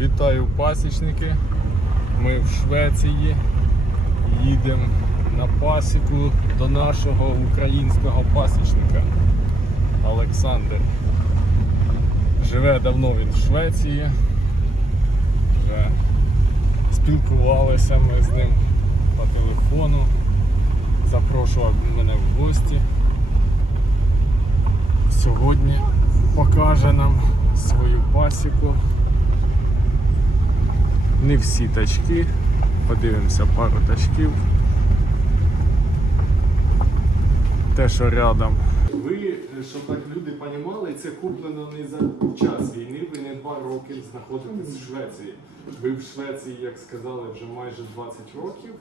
Вітаю пасічники. Ми в Швеції їдемо на пасіку до нашого українського пасічника Олександр. Живе давно він в Швеції. Вже спілкувалися ми з ним по телефону. Запрошував мене в гості. Сьогодні покаже нам свою пасіку. Не всі тачки. Подивимося пару тачків. Те, що рядом. Ви, щоб так люди розуміли, це куплено не за час війни, ви не два роки знаходитесь в Швеції. Ви в Швеції, як сказали, вже майже 20 років.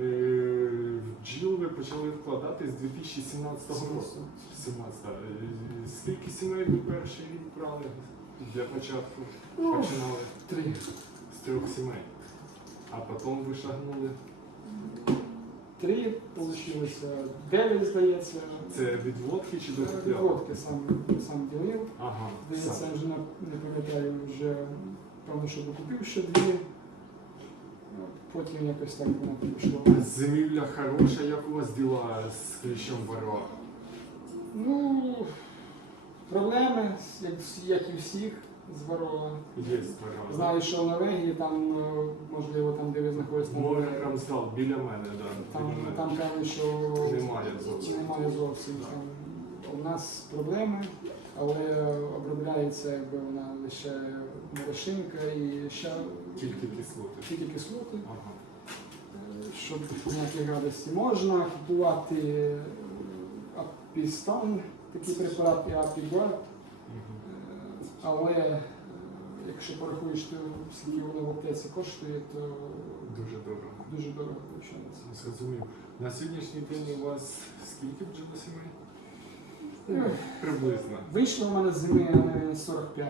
Е, В бджіл ви почали вкладати з 2017 року. 17. Е, Скільки сімей ви перший рік брали для початку? Починали? Три. Трьох сімей. А потім ви шагнули. Три вийшло. Дев'ять, здається. Це від водки чи до Е, купляли? Водки сам, сам ділив. Ага. Здається, сам. вже не, не пам'ятаю, вже певно, що докупив ще дві. Потім якось так воно пішло. Зимівля хороша, як у вас діла з кліщом ворога? Ну, проблеми, як, всі- як і всіх, з. Є ворога. Знаю, що в Норвегії, там, е, можливо, там, де ви знаходитесь, Море Рамсдал, біля мене, да. там, біля мене. там кажуть, що Немає зовсім. Немає зовсім. Там у нас проблеми, але обробляється якби вона лише морошинка і ще Тільки кислоти. тільки кислоти. Ага. Е, Щоб ніякі радості можна купувати е, апістан, такий препарат і апігуар. Мгм. Але е, якщо порахуєш, то скільки воно в аптеці коштує, то Дуже добре. дуже дорого виходить. Зрозумів. На сьогоднішній день у вас скільки бджолосімей? Ех. Приблизно. Вийшло в мене з зими е, 45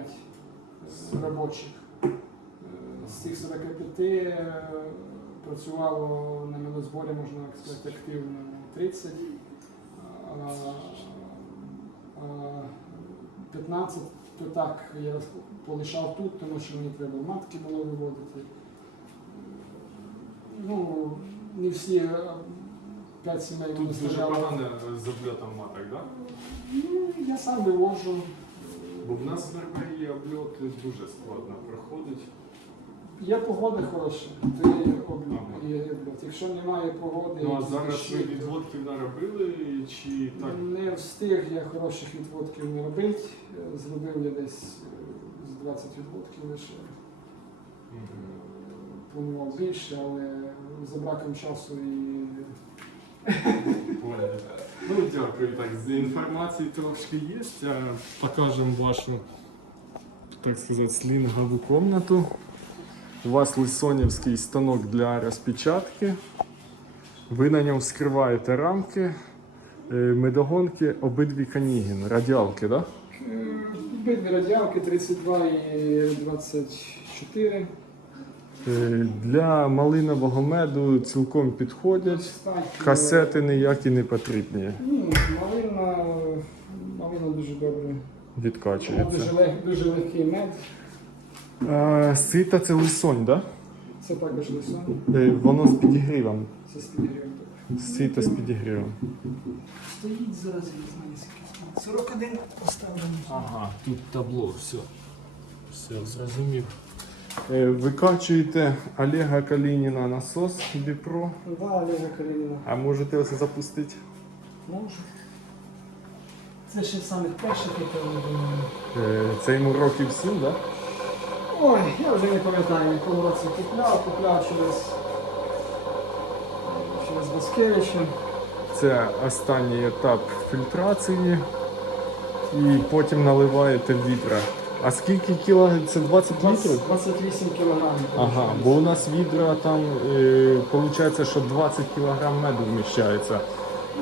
е, робочих. Е, З цих 45 е, працювало на мілозборі, можна сказати, активно 30, а, а 15 то так я полишав тут, тому що мені треба матки було виводити. Ну, не всі п'ять сімей Тут дуже погане з обльотом маток, так? Да? Ну, я сам вивожу. Бо в нас в Норвегії обльот дуже складно проходить. Є погода хороша, то є облюд. Ага. Якщо немає погоди, Ну а зараз ви відводків наробили чи так? не встиг я хороших відводків не робити. Е, Зробив я десь е, з 20 відводків лише. Е, Планував більше, але за браком часу і. Ну дякую. Так, з інформації трошки є. Покажемо вашу, так сказати, слінгову комнату. У вас лисонівський станок для розпечатки. Ви на ньому вскриваєте рамки, е, медогонки, обидві канігін, радіалки. Да? е, обидві радіалки 32 і 24. Е, Для малинового меду цілком підходять. Касети ніякі не потрібні. Ну, малина, малина дуже добре. Відкачується. Дуже, лег, дуже легкий мед. А, сита це лисонь, так? Це також лисон. Да? Е, Воно з підігрівом. Це спідгрів. Сита з підігрівом. Стоїть зараз, не знаю, скільки. 41 поставлено. Ага, тут табло, все. Все, зрозумів. Е, Викачуєте Олега Калініна насос Біпро. Да, Олега Калініна. А можете ось запустити? Можу. Це ще з самих перших, яке я думаю. Е, Це йому років 7, так? Да? Ой, я вже не пам'ятаю, в якому році купляв, купляв через, через Баскевича. Це останній етап фільтрації. І потім наливаєте відра. А скільки кіло? Це 20 літрів? 28 кілограмів. Ага, бо у нас відра там е, виходить, що 20 кг меду вміщається.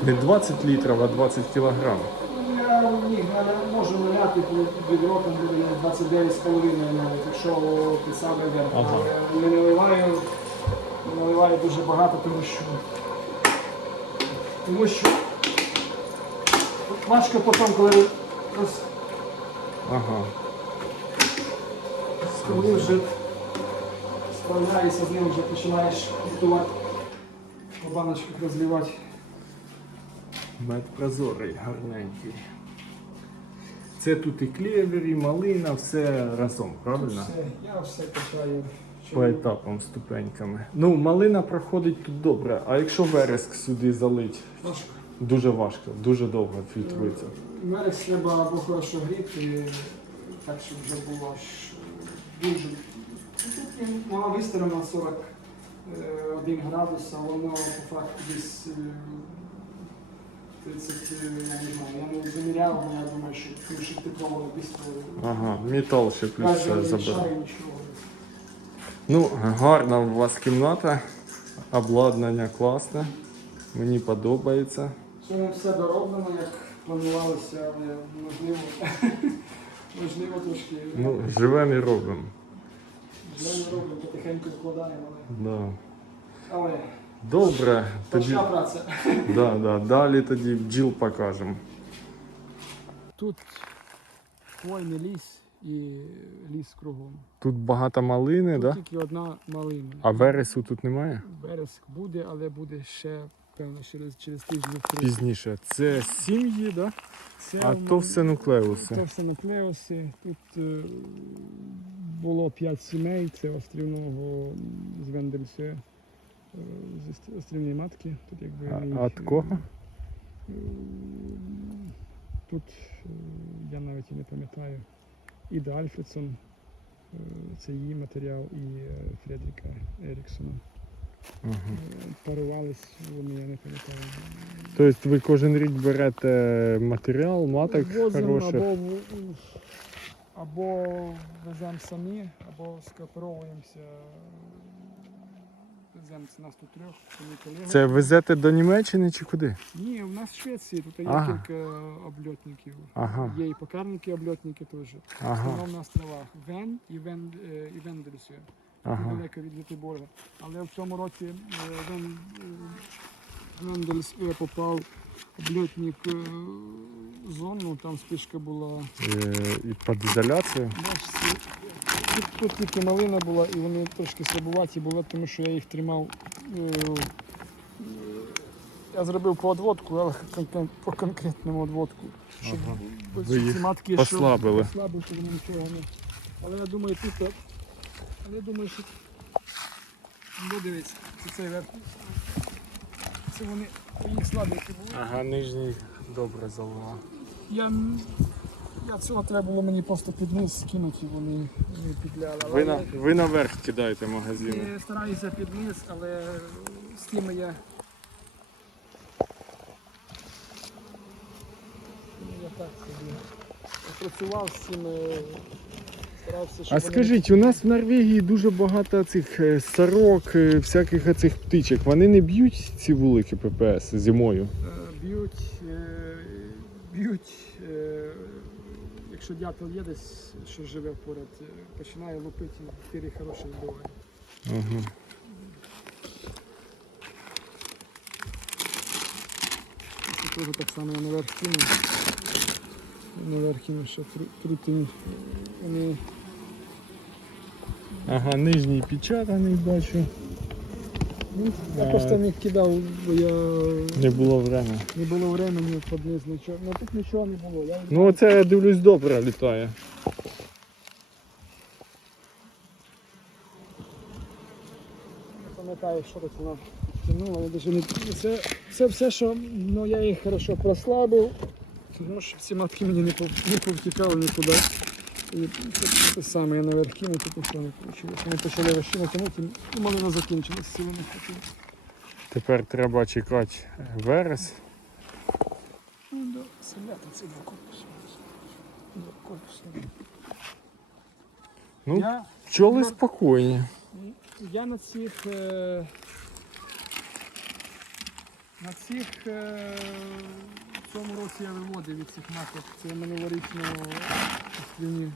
Не 20 літрів, а 20 кг. Наля- наляти під там буде 29,5 навіть, якщо писав веде. Ага. Не наливаю, не наливаю дуже багато, тому що тому що важко потім, коли роз, Ага. коли вже справляєшся з ним, вже починаєш готувати, по баночках розливати. Мед прозорий, гарненький. Це тут і клевер, і малина, все разом, правильно? Все, я все качаю. По етапам, ступеньками. Ну, малина проходить тут добре, а якщо вереск сюди залить, Важко. дуже важко, дуже довго фільтрується. Мерекс треба або хорошо гріти, так щоб вже було ж дуже. Тут Вона виставлена 41 градус, а воно по факту десь е, 30, е, я не знаю, я не заміряв, але я думаю, що що тепло після Ага, метал ще плюс нічого. Ну, гарна у вас кімната, обладнання класне, мені подобається. Сьогодні все дороблено, як планувалося, але можливо, можливо трошки. Ну, живемо і робимо. Вже не робимо, потихеньку вкладаємо, Да. але Добре, тоді праця. да, да, далі тоді бджіл покажемо. Тут хвойний ліс і ліс кругом. Тут багато малини, Тут да? тільки одна малина. а вересу тут немає? Вереск буде, але буде ще, певно, через, через тиждень три. Пізніше. Це сім'ї, да? Це а в то все Це все нуклеуси. Тут е, було п'ять сімей, це острівного з Вендельсе, е, з острівної матки. Тут якби А, а від кого? е, Тут е, я навіть і не пам'ятаю. Іда Альфредсон, е, це її матеріал, і Фредріка Еріксона. Ага. Парувались вони, я не пам'ятаю. Тобто ви кожен рік берете матеріал, маток Возимо хороших. або, або веземо самі, або скооперовуємося. Це нас тут трьох, мій. Це везете до Німеччини чи куди? Ні, у нас в Швеції тут є Ага. кілька обльотників. Ага. Є і покарники обльотники теж. Ага. Основно на островах Вен і, Вен, е, і Вендельсі. Ага. Недалеко від Літиборга. Але в цьому році е, Вен, Вендельс е, попав обльотник е, зону, там спишка була. Е, І під ізоляцією. Тут, тут тільки малина була і вони трошки слабуваті були, тому що я їх тримав. Я зробив по одводку, але по конкретному одводку. Щоб Ага. Ви ці їх матки, послабили. Щоб послабив, щоб вони нічого не. Але я думаю, тут. так. Але я думаю, що. Ну, дивіться, це цей верх. Це вони їх слабенькі були. Ага, нижній добре заливав. Я, я цього треба було мені просто під низ скинути, вони не підляли. Ви, на, ви наверх кидаєте магазини. я стараюся під низ, але з тими я. Я так собі працював з цими, А скажіть, у нас в Норвегії дуже багато цих е, сорок, е, всяких оцих птичок. Вони не б'ють ці вулики ППС зимою. е, б'ють, б'ють, якщо дятел є десь, що живе поряд, починає лупити тирі хороші вбиває. Ага. Теж так само наверх кину. Наверх кину ще трутень. Вони ага, нижній печатаний бачу. Ну, я просто не кидав, бо я Не було времени. не було времени під низ нічого. Ну тут нічого не було. Я Ну оце я дивлюсь добре літає. не пам'ятаю, що тут воно підтягнуло. Я даже не... це, це все, що ну, я їх хорошо прослабив, тому що ці матки мені не, пов- не повтікали нікуди. І те саме я наверх кинув, тут нічого не вийшло. Вони почали розчину тягнути, і малина закінчилась, сили не хотіли. Тепер треба чекати верес. Ну да, селяти це два корпуси. Два корпуси. Ну, Я, Пчоли спокійні. я на цих е, на цих е, в цьому році я виводив від цих маток. Це минулорічно острівні.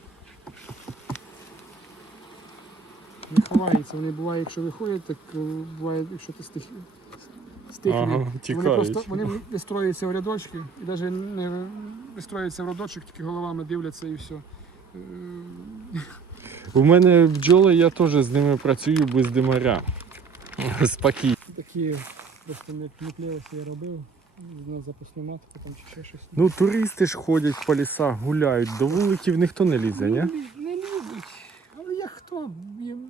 Не ховаються, вони бувають, якщо виходять, так е, буває, якщо ти стих, стихне. Ага, Вони просто вони вистроюються в рядочки і навіть не вистроюються в рядочок, тільки головами дивляться і все. У мене бджоли, я теж з ними працюю без димаря. Спокійно. Такі просто не я робив. Матку там чи ще щось. Ну, туристи ж ходять по лісах, гуляють, до вуликів ніхто не лізе, ні? Не, любить. Але як хто?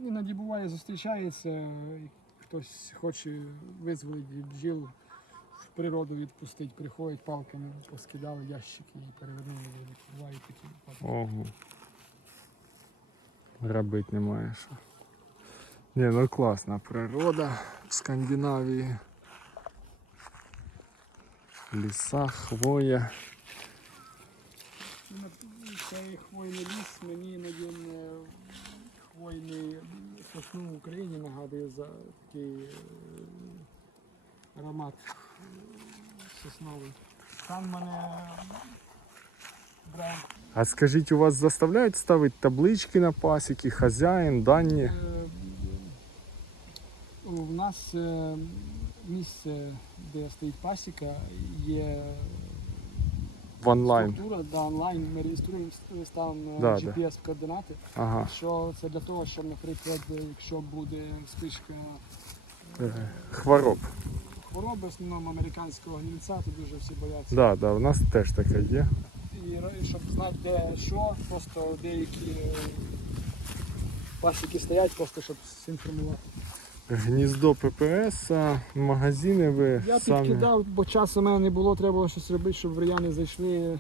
Іноді буває зустрічається, хтось хоче визволити бджіл в природу відпустити, приходять палками, поскидали ящики і перевернули. Бувають такі випадки. Ого. Робити немає що. Ні, ну класна природа в Скандинавії. Ліса, хвоя. Цей хвойний ліс мені іноді е, хвойний сосну в Україні нагадує за такий е, аромат е, сосновий. Там мене брав А скажіть, у вас заставляють ставити таблички на пасіки, хазяїн, дані? У нас місце, де стоїть пасіка, є В онлайн. структура, да, онлайн. Ми реєструємо, ставимо Да, GPS-координати. Ага. Що це для того, щоб, наприклад, якщо буде вспишка Е, Хвороб. хвороби, в основному американського гнильця, то дуже всі бояться. Да, да, у нас теж таке є. І ро- щоб знати, де що, просто деякі е, пасіки стоять, просто щоб інформувати. Гніздо ППС, магазини ви Я самі. підкидав, бо часу в мене не було, треба було щось робити, щоб раяни зайшли.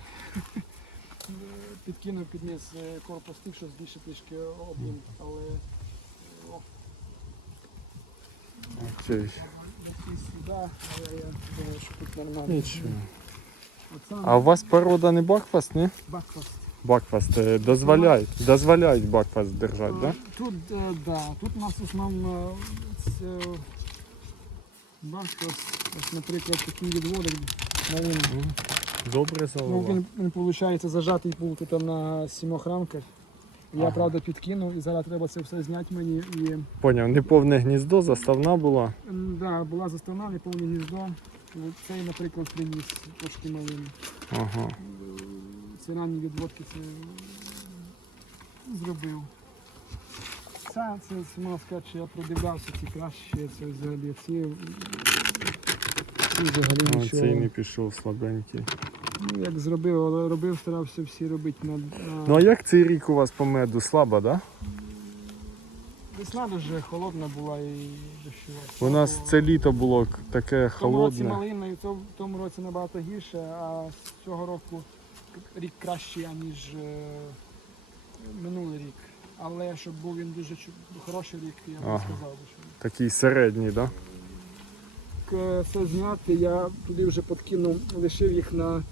Підкинув, підніс е, корпус тих, щоб збільшити трішки об'єм, але е, Окей. сюди, але я думаю, що тут нормально. Нічого. А у вас порода не бакфаст, ні? бакфаст. Бакфаст е, дозволяють. Дозволяють бакфаст держати, А, да? Тут, е, да, тут у нас в основному е, бакфаст, наприклад, такий відводок малина. Добре Ну, він, він виходить, зажатий був тут на сімох рамках. Я, Ага. правда, підкинув і зараз треба це все зняти мені. І Поняв, неповне гніздо, заставна була. м, да, була заставна, неповне гніздо. Цей, наприклад, приніс трошки малини. Ага. Е, Ці ранні відводки це зробив. Це, це можна сказати, що я продивлявся ці краще, це взагалі ці, ці взагалі А, цей не пішов слабенький. Ну, як зробив, але робив, старався всі робити на, на... Ну а як цей рік у вас по меду? Слабо, да? Весна дуже холодна була і дощова. У нас це літо було таке В тому році холодне. малина, і в тому- в тому році набагато гірше, а з цього року рік кращий, ніж минулий рік. Але щоб був він дуже хороший рік, я б Ага. сказав що. Такий середній, да? К- Це зняти, я туди вже подкинув, лишив їх на. е,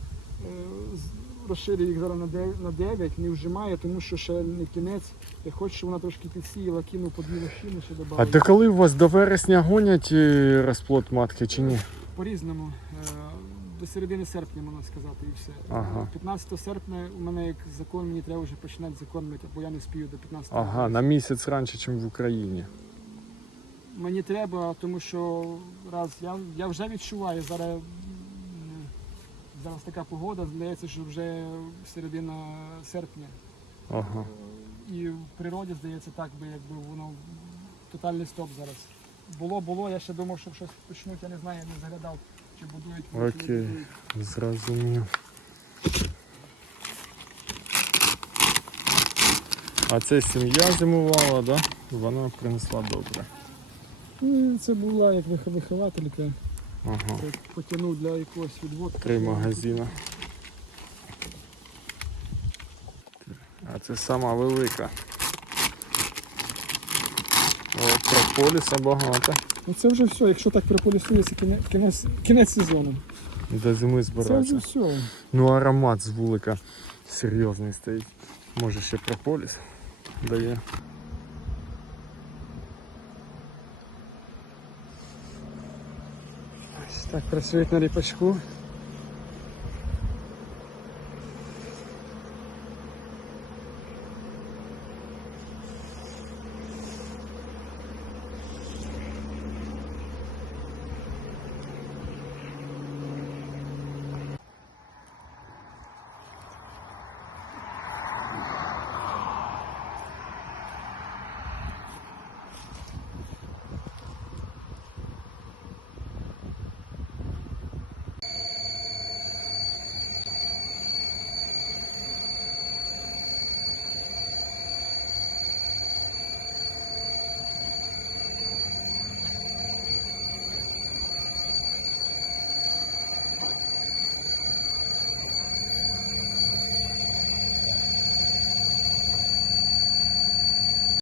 Розширив їх зараз на 9, на 9, не вжимаю, тому що ще не кінець. Я хочу, щоб вона трошки підсіяла, кинув по дві лощини ще додав. А до коли у вас до вересня гонять е, розплод матки чи ні? По-різному. До середини серпня, можна сказати, і все. Ага. 15 серпня у мене як закон, мені треба вже починати закормити, бо я не спію до 15 Ага, на місяць раніше, ніж в Україні. Мені треба, тому що раз я, я вже відчуваю зараз. Зараз така погода, здається, що вже середина серпня. Ага. І в природі здається так, би якби воно тотальний стоп зараз. Було, було, я ще думав, що щось почнуть, я не знаю, я не заглядав, чи будують Окей. Зрозумів. А це сім'я зимувала, да? Вона принесла добре. Це була як вих- вихователька, Ага. так потягнув для якогось відводка. Три магазини. А це сама велика. О, прополіса багато. Ну це вже все, якщо так прополісується кінець, кінець, кінець сезону. До зими Це вже збиратися. все. Ну аромат з вулика серйозний стоїть. Може ще прополіс дає. Так працюють на ріпачку.